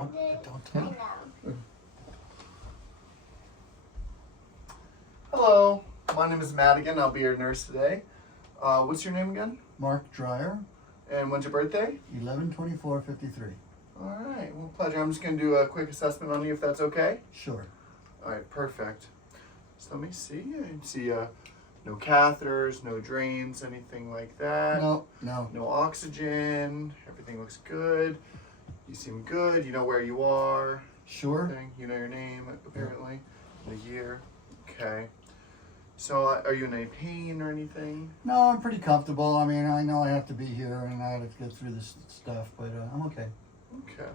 Don't tell. Hello, my name is Madigan. I'll be your nurse today. What's your name again? Mark Dreyer, And when's your birthday? 11/24/53. All right, well, pleasure. I'm just going to do a quick assessment on you if that's okay. Sure. All right, perfect. So let me see. I see no catheters, no drains, anything like that. No. No oxygen. Everything looks good. You seem good. You know where you are. Sure. Everything. You know your name, apparently. The year. Okay. So are you in any pain or anything? No, I'm pretty comfortable. I mean, I know I have to be here and I have to get through this stuff, but I'm okay. Okay.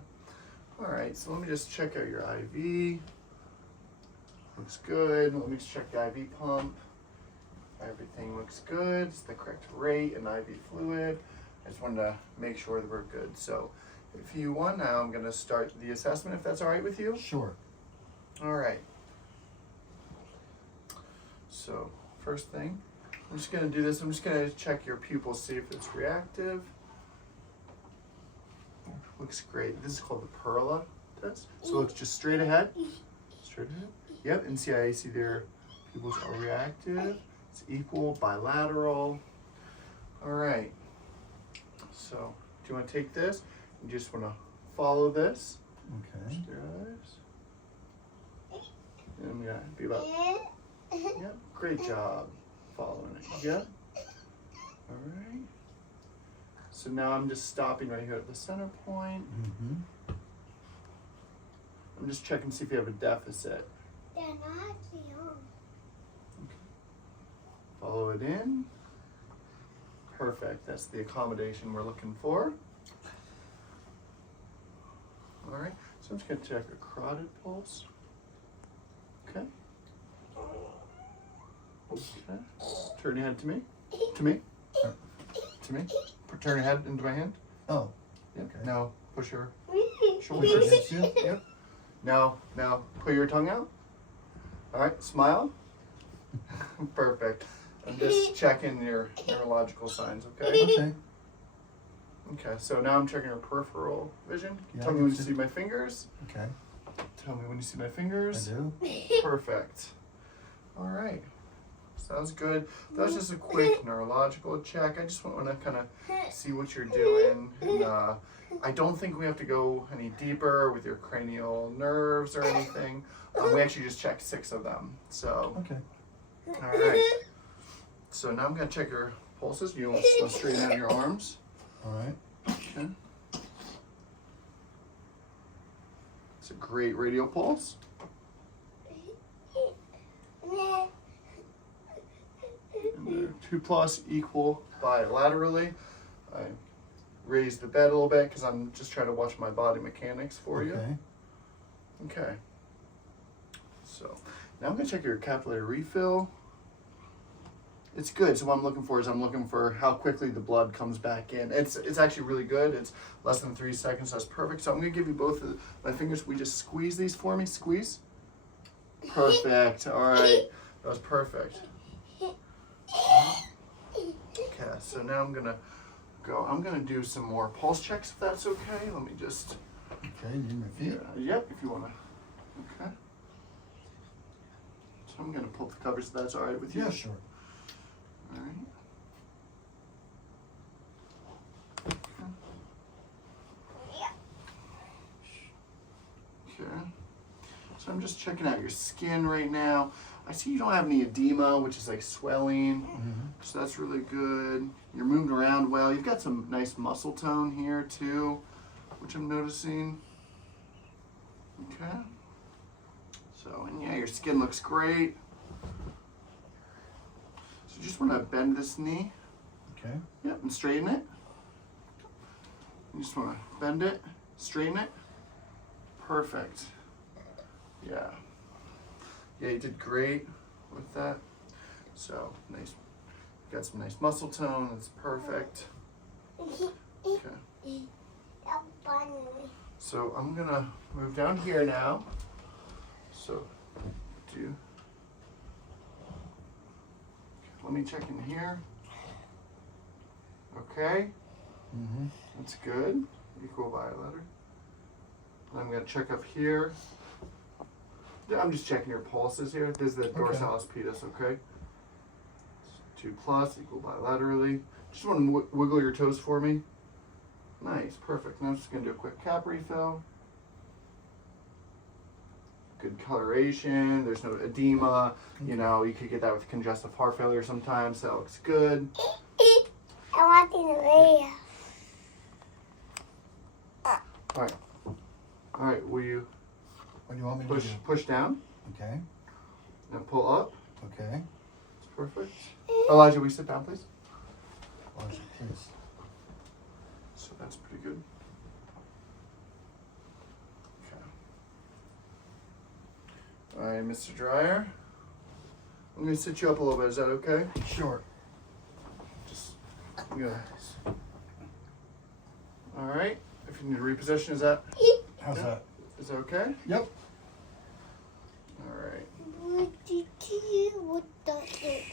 All right. So let me just check out your IV. Looks good. Let me just check the IV pump. Everything looks good. It's the correct rate and IV fluid. I just wanted to make sure that we're good. So if you want now, I'm going to start the assessment if that's all right with you. Sure. All right. So first thing, I'm just going to do this. I'm just going to check your pupils, see if it's reactive. Looks great. This is called the Perla test. So look just straight ahead. Straight ahead. Yep, and see, I see their pupils are reactive. It's equal, bilateral. All right. So do you want to take this? You just want to follow this. Okay. Just your eyes. And I'm going to be about. Yep, great job following it. Yep. All right. So now I'm just stopping right here at the center point. Mm-hmm. I'm just checking to see if you have a deficit. They're not young. Follow it in. Perfect. That's the accommodation we're looking for. All right. So I'm just going to check a carotid pulse. Okay. Okay. Turn your head to me. To me. To me. Turn your head into my hand. Oh. Yep. Okay. Now push your Push shoulders. against you? Yep. Now put your tongue out. All right. Smile. Perfect. I'm just checking your neurological signs. Okay. Okay. Okay. So now I'm checking your peripheral vision. Yeah, Tell me when you see my fingers. Okay. Tell me when you see my I fingers. do. Perfect. All right. Sounds good. That was just a quick neurological check. I just want to kind of see what you're doing. And, I don't think we have to go any deeper with your cranial nerves or anything. We actually just checked 6 of them. So, Okay. all right. So now I'm going to check your pulses. You want to straighten out your arms. All right. Okay. It's a great radial pulse. And 2+ equal bilaterally. I raised the bed a little bit because I'm just trying to watch my body mechanics for you. Okay. Okay. So now I'm going to check your capillary refill. It's good. So what I'm looking for is I'm looking for how quickly the blood comes back in. It's actually really good. It's less than 3 seconds. That's perfect. So I'm going to give you both of my fingers. We just squeeze these for me. Squeeze. Perfect. All right. That was perfect. Okay. So now I'm going to go. I'm going to do some more pulse checks if that's okay. Let me just. Okay. You my feet. Yep. If you want to. Okay. So I'm going to pull the covers if that's all right with you. Yeah, sure. All right. Okay. So I'm just checking out your skin right now. I see you don't have any edema, which is like swelling. Mm-hmm. So that's really good. You're moving around well. You've got some nice muscle tone here too, which I'm noticing. Okay. So, and yeah, your skin looks great. So you just want to bend this knee. Okay. Yep, and straighten it. You just want to bend it, straighten it. Perfect. Yeah. Yeah, you did great with that. So, nice. Got some nice muscle tone. That's perfect. Okay. So, I'm going to move down here now. So, let me check in here. Okay. Mm-hmm. That's good. Equal bilateral. I'm gonna check up here. I'm just checking your pulses here. This is the dorsalis pedis, okay? 2 plus, equal bilaterally. Just want to wiggle your toes for me. Nice, perfect. Now I'm just gonna do a quick cap refill. Good coloration, there's no edema. You know, you could get that with congestive heart failure sometimes, so that looks good. I want the video. Alright. Alright, will you What do you want me to do? push down Okay, and pull up? okay. It's perfect. Elijah, will you sit down, please? Watch it, please. So that's pretty good. Okay. Alright, Mr. Dryer. I'm going to sit you up a little bit. Is that okay? Sure. Just go. Alright. If you need to reposition, is that How's that? is that okay? Yep. Alright. What did you what does it?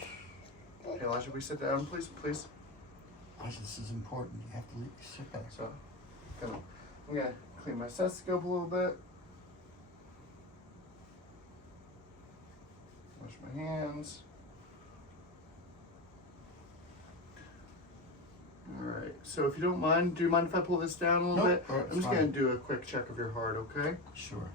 Hey, Elijah, will you sit down, please? Please. This is important. You have to sit back. So, I'm going to clean my stethoscope a little bit. Wash my hands. Alright, so if you don't mind, do you mind if I pull this down a little Nope. bit? Alright, I'm just fine. going to do a quick check of your heart, okay? Sure.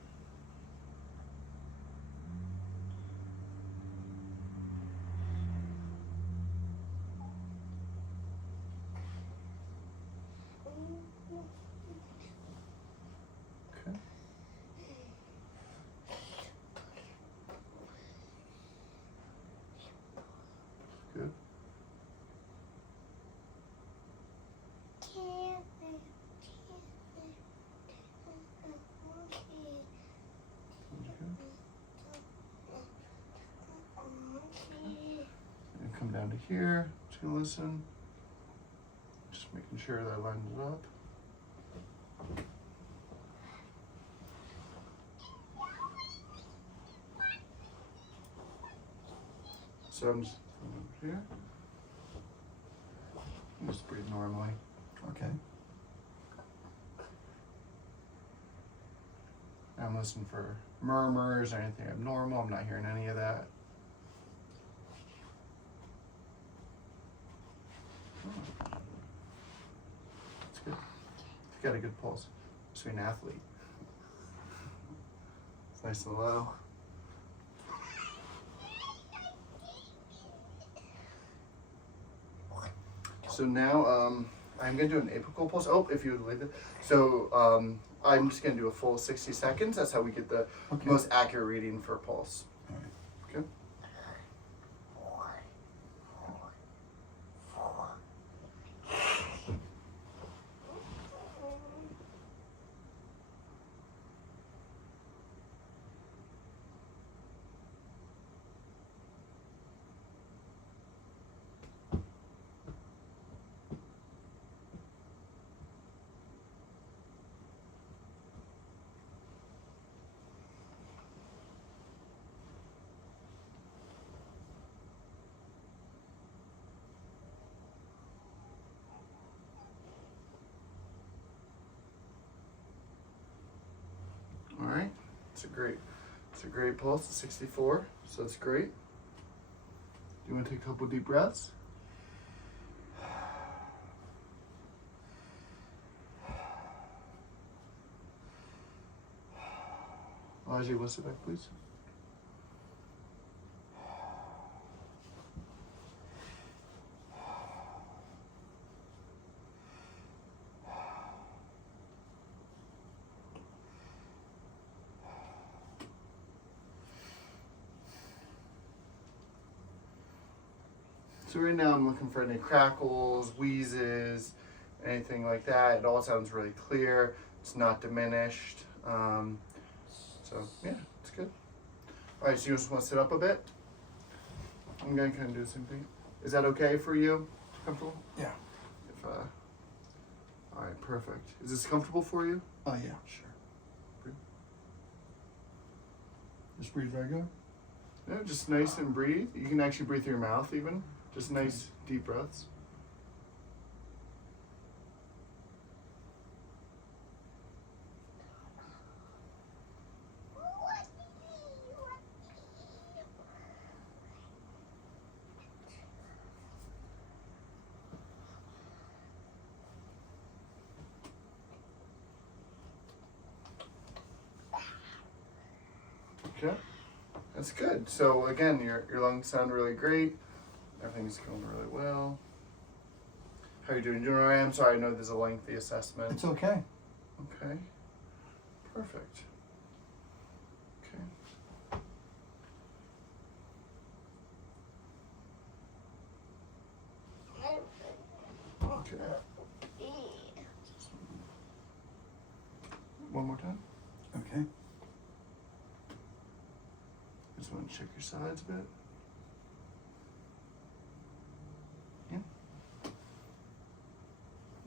Okay. Good. And come down to here to listen. Just making sure that I lined it up. So I'm just over here. Just breathe normally. Okay. I'm listening for murmurs or anything abnormal. I'm not hearing any of that. That's good. You've got a good pulse. Must be an athlete. It's nice and low. So now I'm going to do an apical pulse. Oh, if you would leave it. So I'm just going to do a full 60 seconds. That's how we get the Okay. most accurate reading for a pulse. All right. Okay. All right. It's a great pulse. It's 64. So that's great. Do you want to take a couple deep breaths? Elijah, you want to sit back, please? So right now I'm looking for any crackles, wheezes, anything like that. It all sounds really clear. It's not diminished. So yeah, it's good. All right, so you just want to sit up a bit? I'm gonna kind of do the same thing. Is that okay for you? Comfortable? Yeah. If all right, perfect. Is this comfortable for you? Oh yeah, sure. Breathe. Just breathe very good. Yeah, just nice and breathe. You can actually breathe through your mouth even. Just nice deep breaths. Okay. That's good. So again, your lungs sound really great. Everything's going really well. How are you doing? Doing all right? I'm sorry, I know there's a lengthy assessment. It's okay. Okay. Perfect. Okay. Okay. One more time. Okay. Just want to check your sides a bit. Yeah.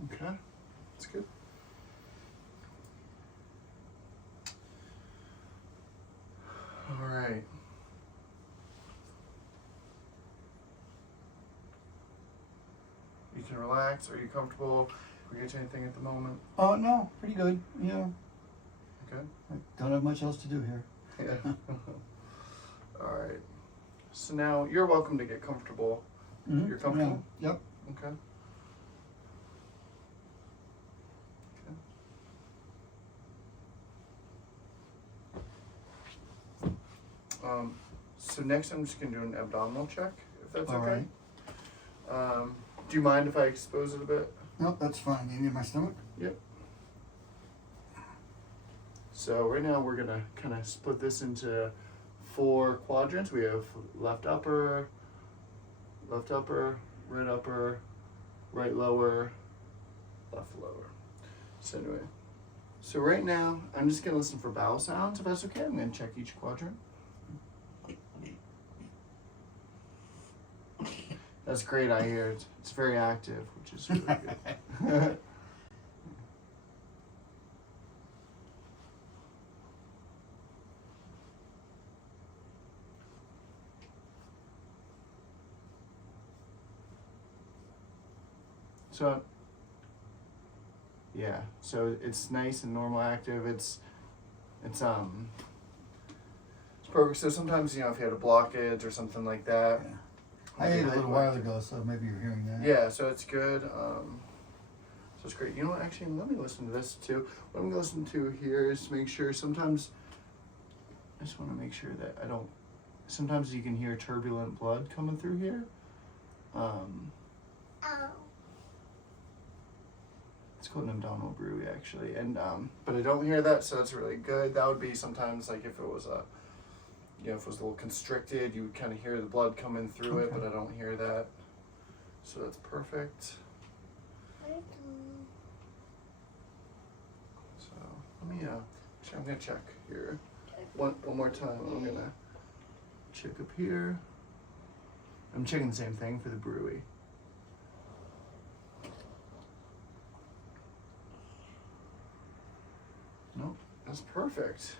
Okay. That's good. All right. You can relax. Are you comfortable? We get to anything at the moment? Oh, no, pretty good. Yeah. Okay. I don't have much else to do here. Yeah. All right. So now you're welcome to get comfortable. Mhm. You're comfortable? Yeah. Yep. Okay. So next I'm just gonna do an abdominal check, if that's All okay. right. Do you mind if I expose it a bit? Nope, that's fine. You need my stomach? Yep. So right now we're gonna kind of split this into 4 quadrants. We have left upper, right upper, right lower, left lower. So anyway, so right now I'm just gonna listen for bowel sounds, if that's okay. I'm gonna check each quadrant. That's great, I hear. It's very active, which is really good. So, yeah, so it's nice and normal active. It's perfect. So sometimes, you know, if you had a blockage or something like that. Yeah. I ate a little while ago, so maybe you're hearing that. Yeah, so it's good. So it's great. You know what, actually, let me listen to this too. What I'm going to listen to here is to make sure sometimes, I just want to make sure that I don't, sometimes you can hear turbulent blood coming through here. It's called an abdominal bruit, actually. And, but I don't hear that, so that's really good. That would be sometimes like if it was if it was a little constricted, you would kind of hear the blood coming through it, but I don't hear that. So that's perfect. So let me, I'm gonna check here one more time. I'm gonna check up here. I'm checking the same thing for the bruit. Nope, that's perfect.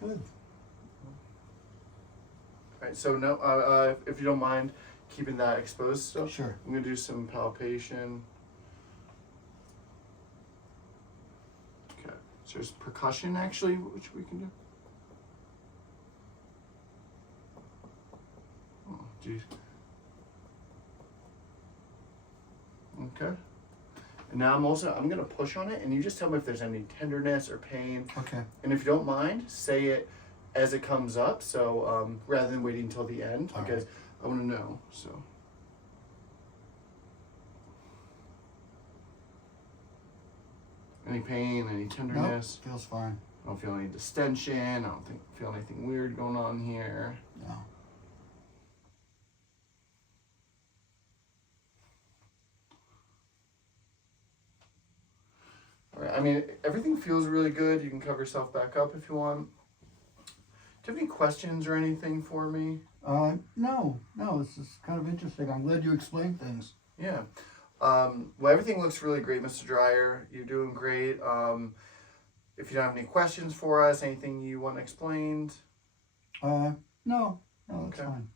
Good. All right, so no, if you don't mind keeping that exposed still. Sure. I'm gonna do some palpation. Okay, so there's percussion actually, which we can do. Oh, geez. Okay. And now I'm gonna push on it, and you just tell me if there's any tenderness or pain. Okay. And if you don't mind, say it as it comes up. So rather than waiting until the end, All because right. I want to know. So. Any pain, any tenderness? Nope, feels fine. I don't feel any distension. I don't feel anything weird going on here. No. All right. I mean, everything feels really good. You can cover yourself back up if you want. Do you have any questions or anything for me? No, this is kind of interesting. I'm glad you explained things. Yeah. Well, everything looks really great, Mr. Dreyer. You're doing great. If you don't have any questions for us, anything you want explained? No, that's Okay. fine.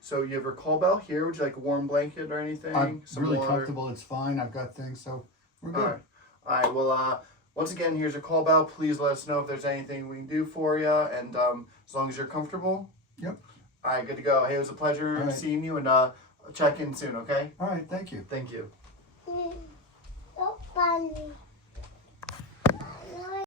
So you have a call bell here. Would you like a warm blanket or anything? I'm Some really water? comfortable. It's fine. I've got things, so we're good. All right. All right. Well, once again, here's a call bell. Please let us know if there's anything we can do for you. And as long as you're comfortable. Yep. All right. Good to go. Hey, it was a pleasure All right. seeing you, and check in soon. Okay. All right, thank you. Thank you. Mm.